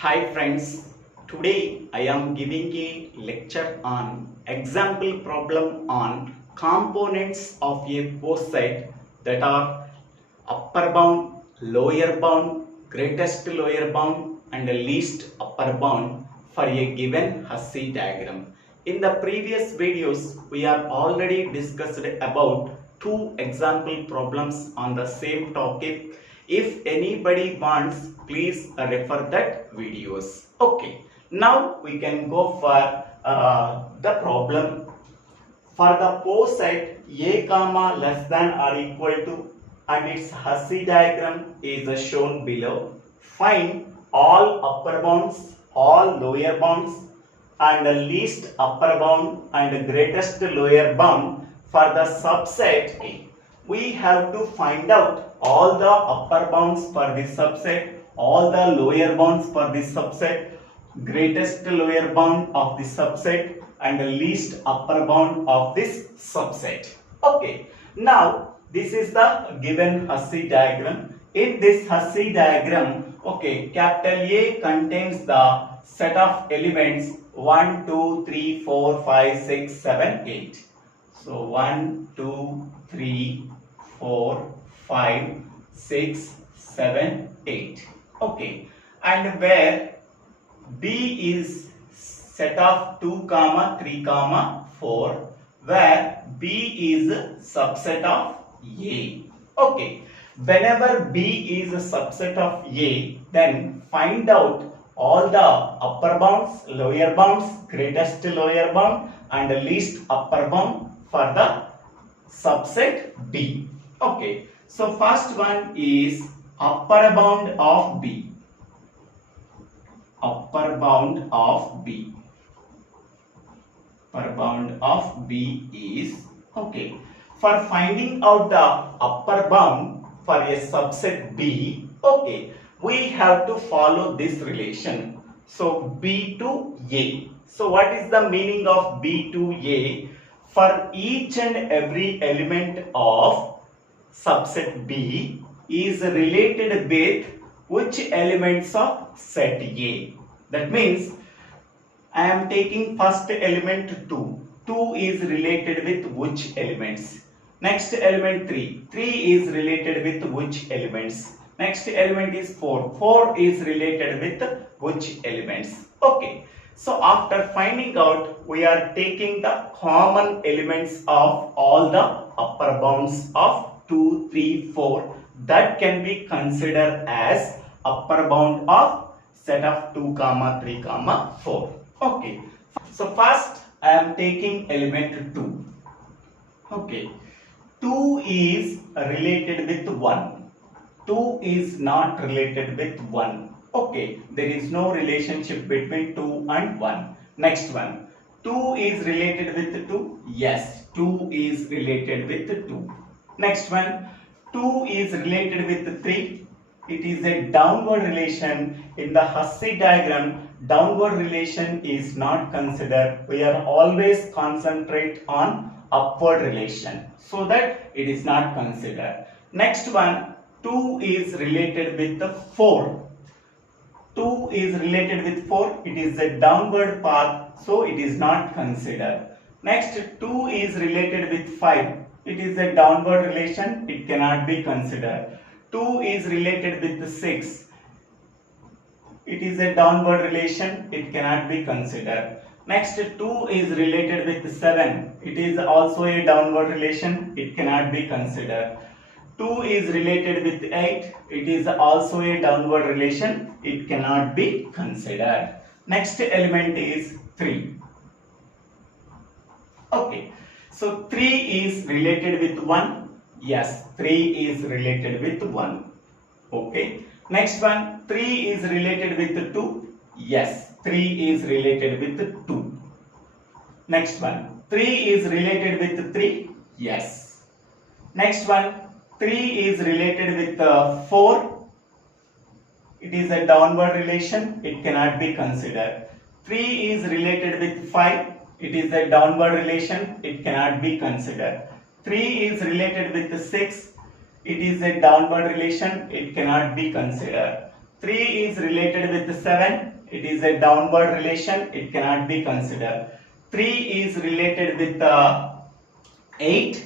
Hi friends, today I am giving a lecture on example problem on components of a poset that are upper bound, lower bound, greatest lower bound and least upper bound for a given Hussey diagram. In the previous videos, we have already discussed about two example problems on the same topic. If anybody wants, please refer that videos. Okay, now we can go for the problem. For the poset A comma less than or equal to and its Hussey diagram is shown below. Find all upper bounds, all lower bounds and the least upper bound and greatest lower bound for the subset A. We have to find out all the upper bounds for this subset, all the lower bounds for this subset, greatest lower bound of this subset and the least upper bound of this subset. Okay, now this is the given Hussey diagram. In this Hussey diagram, okay, capital A contains the set of elements 1, 2, 3, 4, 5, 6, 7, 8. So 1, 2, 3, 4, 5, 6, 7, 8. Okay, and where B is set of 2, 3, 4, where B is subset of A. Okay, whenever B is a subset of A, then find out all the upper bounds, lower bounds, greatest lower bound and the least upper bound for the subset B. Okay, so first one is upper bound of B. Upper bound of B. Upper bound of B is, okay, for finding out the upper bound for a subset B, okay, we have to follow this relation. So B to A. So what is the meaning of B to A? For each and every element of subset B is related with which elements of set A. That means I am taking first element 2. 2 is related with which elements? Next element 3. 3 is related with which elements? Next element is 4. 4 is related with which elements? Okay. So after finding out, we are taking the common elements of all the upper bounds of 2, 3, 4 that can be considered as upper bound of set of 2, 3, 4. Okay. So first I am taking element 2. Okay. 2 is related with 1. 2 is not related with 1. Okay. There is no relationship between 2 and 1. Next one. 2 is related with 2. Yes. 2 is related with 2. Next one. 2 is related with 3. It is a downward relation. In the Hussey diagram, downward relation is not considered. We are always concentrate on upward relation, so that it is not considered. Next one, 2 is related with the 4. 2 is related with 4. It is a downward path, so it is not considered. Next, 2 is related with 5. It is a downward relation. It cannot be considered. 2 is related with 6. It is a downward relation. It cannot be considered. Next, 2 is related with 7. It is also a downward relation. It cannot be considered. 2 is related with 8. It is also a downward relation. It cannot be considered. Next element is 3. Okay. So 3 is related with 1. Yes, 3 is related with 1. Okay. Next one, 3 is related with 2. Yes, 3 is related with 2. Next one, 3 is related with 3. Yes. Next one, 3 is related with 4. It is a downward relation. It cannot be considered. 3 is related with 5. It is a downward relation. It cannot be considered. 3 is related with 6. It is a downward relation. It cannot be considered. 3 is related with 7. It is a downward relation. It cannot be considered. 3 is related with 8.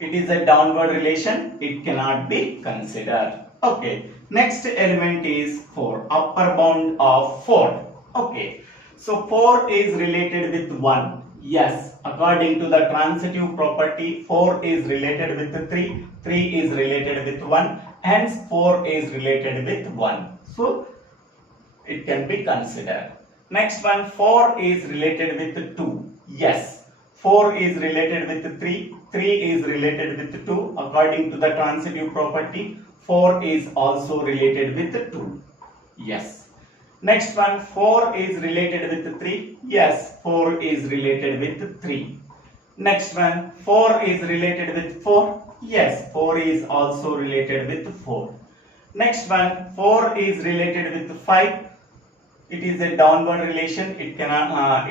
It is a downward relation. It cannot be considered. Okay. Next element is 4. Upper bound of 4. Okay. So 4 is related with 1. Yes. According to the transitive property, 4 is related with 3. 3 is related with 1. Hence 4 is related with 1. So it can be considered. Next one, 4 is related with 2. Yes. 4 is related with 3. 3 is related with 2. According to the transitive property, 4 is also related with 2. Yes. Next one, 4 is related with 3. Yes, 4 is related with 3. Next one, 4 is related with 4. Yes, 4 is also related with 4. Next one, 4 is related with 5. It is a downward relation. It cannot.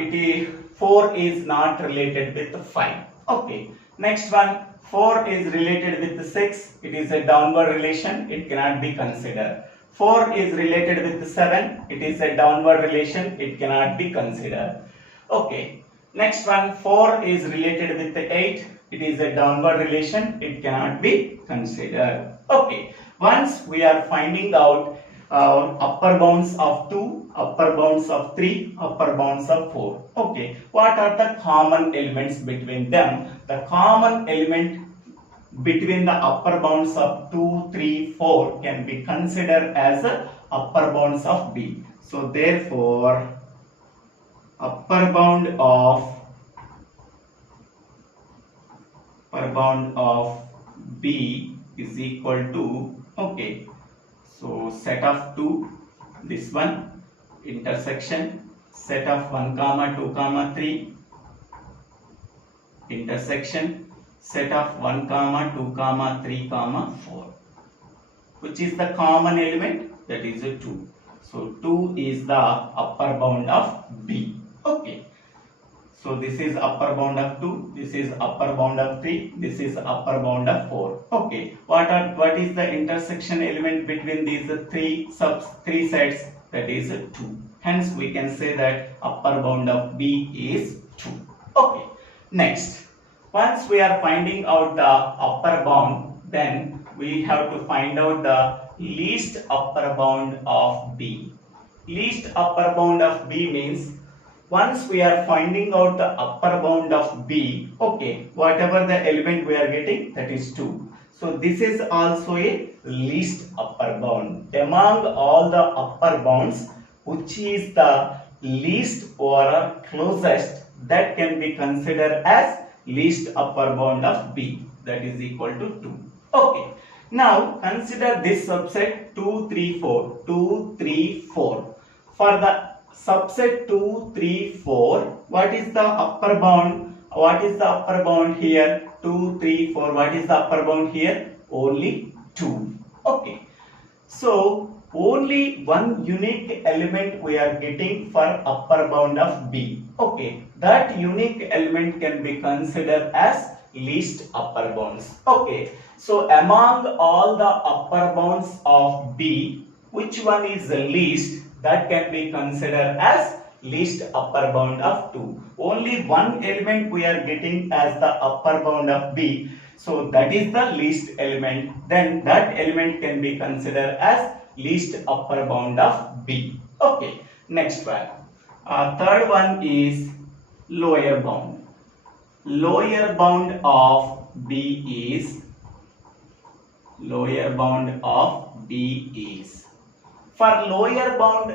4 is not related with 5. Okay. Next one, 4 is related with 6. It is a downward relation. It cannot be considered. 4 is related with 7. It is a downward relation. It cannot be considered. Okay. Next one, 4 is related with 8. It is a downward relation. It cannot be considered. Okay. Once we are finding out upper bounds of 2, upper bounds of 3, upper bounds of 4. Okay. What are the common elements between them? The common element between the upper bounds of 2, 3, 4 can be considered as upper bounds of B. So therefore, upper bound of B is equal to, okay, so set of 2, this one, intersection, set of 1 comma 2 comma 3, intersection, set of 1 comma 2 comma 3 comma 4. Which is the common element? That is a 2. So 2 is the upper bound of B. Okay. So this is upper bound of 2, this is upper bound of 3, this is upper bound of 4. Okay. What is the intersection element between these three sides? That is 2. Hence we can say that upper bound of B is 2. Okay. Next, once we are finding out the upper bound, then we have to find out the least upper bound of B. Least upper bound of B means, once we are finding out the upper bound of B, okay, whatever the element we are getting, that is 2. So this is also a least upper bound. Among all the upper bounds, which is the least or closest, that can be considered as least upper bound of B. That is equal to 2. Okay. Now consider this subset 2, 3, 4. 2, 3, 4. For the subset 2, 3, 4, what is the upper bound? What is the upper bound here? 2, 3, 4. What is the upper bound here? Only 2. Okay. So only one unique element we are getting for upper bound of B. Okay. That unique element can be considered as least upper bounds. Okay. So among all the upper bounds of B, which one is the least? That can be considered as least upper bound of 2. Only one element we are getting as the upper bound of B. So that is the least element. Then that element can be considered as least upper bound of B. Okay. Next one. Third one is lower bound. Lower bound of B is, for lower bound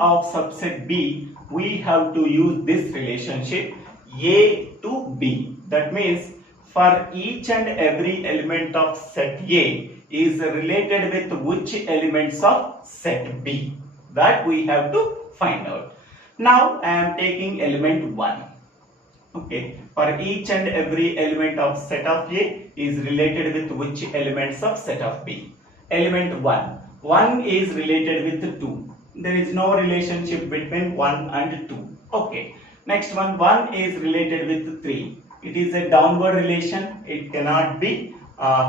of subset B, we have to use this relationship A to B. That means for each and every element of set A is related with which elements of set B. That we have to find out. Now I am taking element 1. Okay. For each and every element of set of A is related with which elements of set of B. Element 1. 1 is related with 2. There is no relationship between 1 and 2. Okay. Next one, 1 is related with 3. It is a downward relation. It cannot be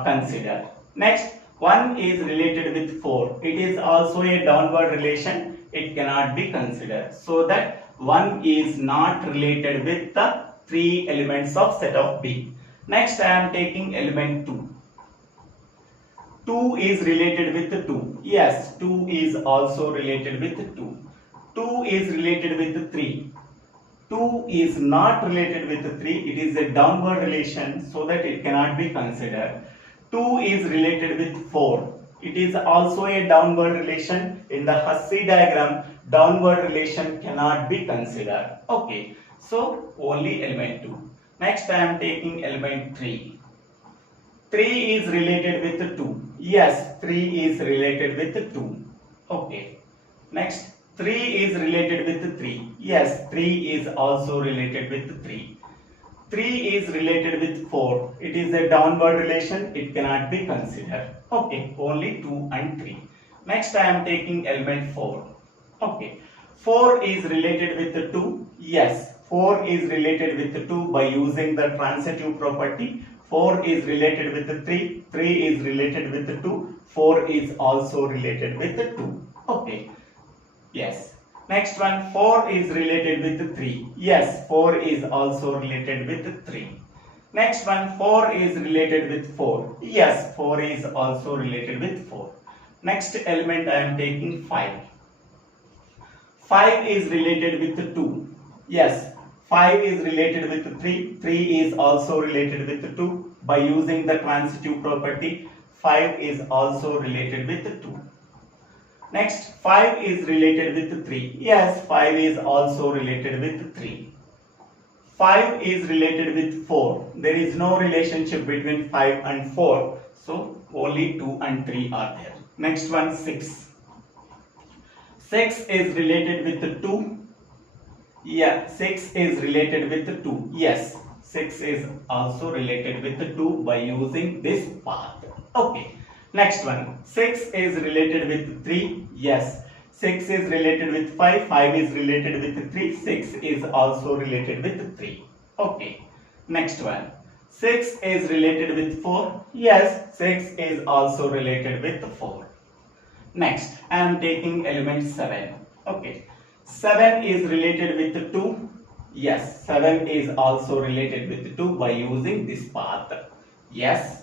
considered. Next, 1 is related with 4. It is also a downward relation. It cannot be considered. So that 1 is not related with the 3 elements of set of B. Next I am taking element 2. 2 is related with 2. Yes, 2 is also related with 2. 2 is related with 3. 2 is not related with 3. It is a downward relation, so that it cannot be considered. 2 is related with 4. It is also a downward relation. In the Hussey diagram, downward relation cannot be considered. Okay, so only element 2. Next I am taking element 3. 3 is related with 2. Yes, 3 is related with 2. Okay. Next, 3 is related with 3. Yes, 3 is also related with 3. 3 is related with 4. It is a downward relation. It cannot be considered. Okay, only 2 and 3. Next, I am taking element 4. Okay, 4 is related with 2. Yes, 4 is related with 2 by using the transitive property. 4 is related with 3. 3 is related with 2. 4 is also related with 2. Okay. Yes. Next one, 4 is related with 3. Yes, 4 is also related with 3. Next one, 4 is related with 4. Yes, 4 is also related with 4. Next element I am taking 5. 5 is related with 2. Yes, 5 is related with 3. 3 is also related with 2. By using the transitive property, 5 is also related with 2. Next, 5 is related with 3. Yes, 5 is also related with 3. 5 is related with 4. There is no relationship between 5 and 4. So, only 2 and 3 are there. Next one, 6. 6 is related with 2. Yeah, 6 is related with 2. Yes, 6 is also related with 2 by using this path. Okay. Next one, 6 is related with 3. Yes, 6 is related with 5. 5 is related with 3. 6 is also related with 3. Okay. Next one, 6 is related with 4. Yes, 6 is also related with 4. Next, I am taking element 7. Okay. 7 is related with 2. Yes, 7 is also related with 2 by using this path. Yes.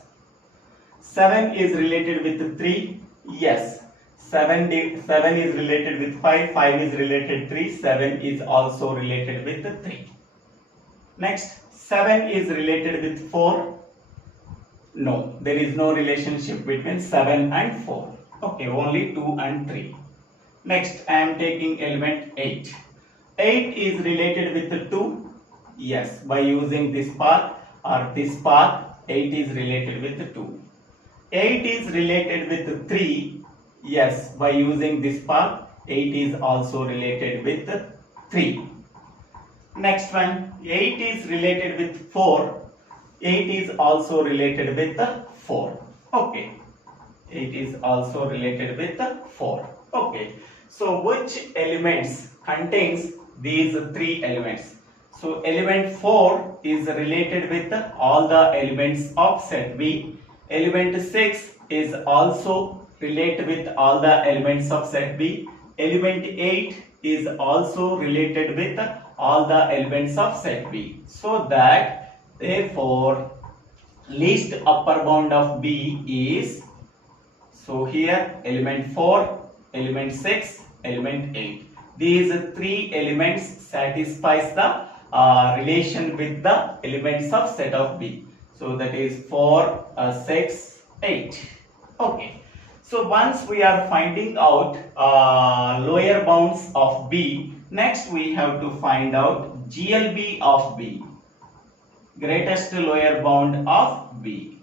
7 is related with 3. Yes. 7 is related with 5. 5 is related 3. 7 is also related with 3. Next, 7 is related with 4. No, there is no relationship between 7 and 4. Okay, only 2 and 3. Next, I am taking element 8. 8 is related with 2. Yes, by using this path or this path, 8 is related with 2. 8 is related with 3. Yes, by using this path, 8 is also related with 3. Next one, 8 is related with 4. 8 is also related with 4. Okay. 8 is also related with 4. Okay. So, which elements contains these 3 elements? So, element 4 is related with all the elements of set B. Element 6 is also related with all the elements of set B. Element 8 is also related with all the elements of set B. So that therefore least upper bound of B is, so here element 4, element 6, element 8. These 3 elements satisfies the relation with the elements of set of B. So that is 4, 6, 8. Okay. So once we are finding out lower bounds of B, next we have to find out GLB of B. Greatest lower bound of B.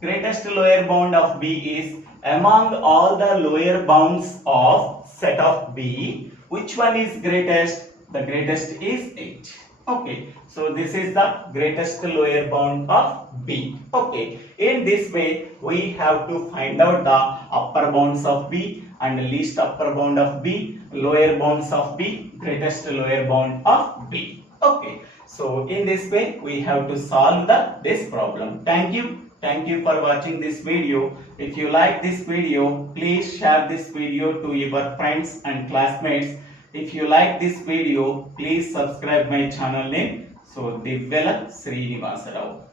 Greatest lower bound of B is among all the lower bounds of set of B, which one is greatest? The greatest is 8. Okay, so this is the greatest lower bound of B. Okay, in this way we have to find out the upper bounds of B and least upper bound of B, lower bounds of B, greatest lower bound of B. Okay, so in this way we have to solve this problem. Thank you. Thank you for watching this video. If you like this video, please share this video to your friends and classmates. If you like this video, please subscribe my channel name. So Divvela Srinivasa Rao.